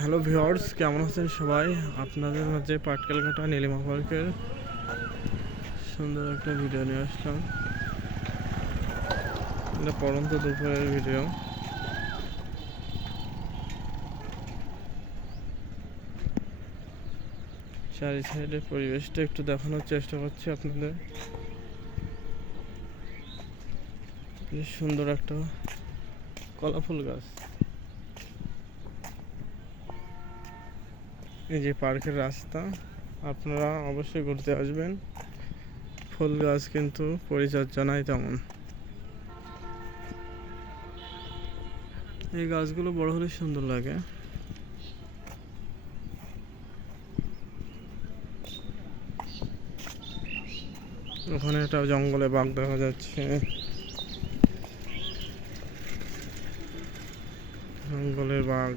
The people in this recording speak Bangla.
হ্যালো ভিউয়ার্স, কেমন আছেন সবাই? আপনাদের মাঝে পাটকেলঘাটা নীলিমা পার্কের সুন্দর একটা ভিডিও নিয়ে আসলাম। এটা পড়ন্ত দুপুরের ভিডিও। চারি সাইডের পরিবেশটা একটু দেখানোর চেষ্টা করছি আপনাদের। বেশ সুন্দর একটা কলা ফুল গাছ। এই যে পার্কের রাস্তা, আপনারা অবশ্যই ঘুরতে আসবেন। ফুল গাছ কিন্তু পরিচর্যা নাই তেমন। এই গাছগুলো বড় হলে সুন্দর লাগে। ওখানে একটা জঙ্গলে বাঘ দেখা যাচ্ছে। জঙ্গলের বাঘ।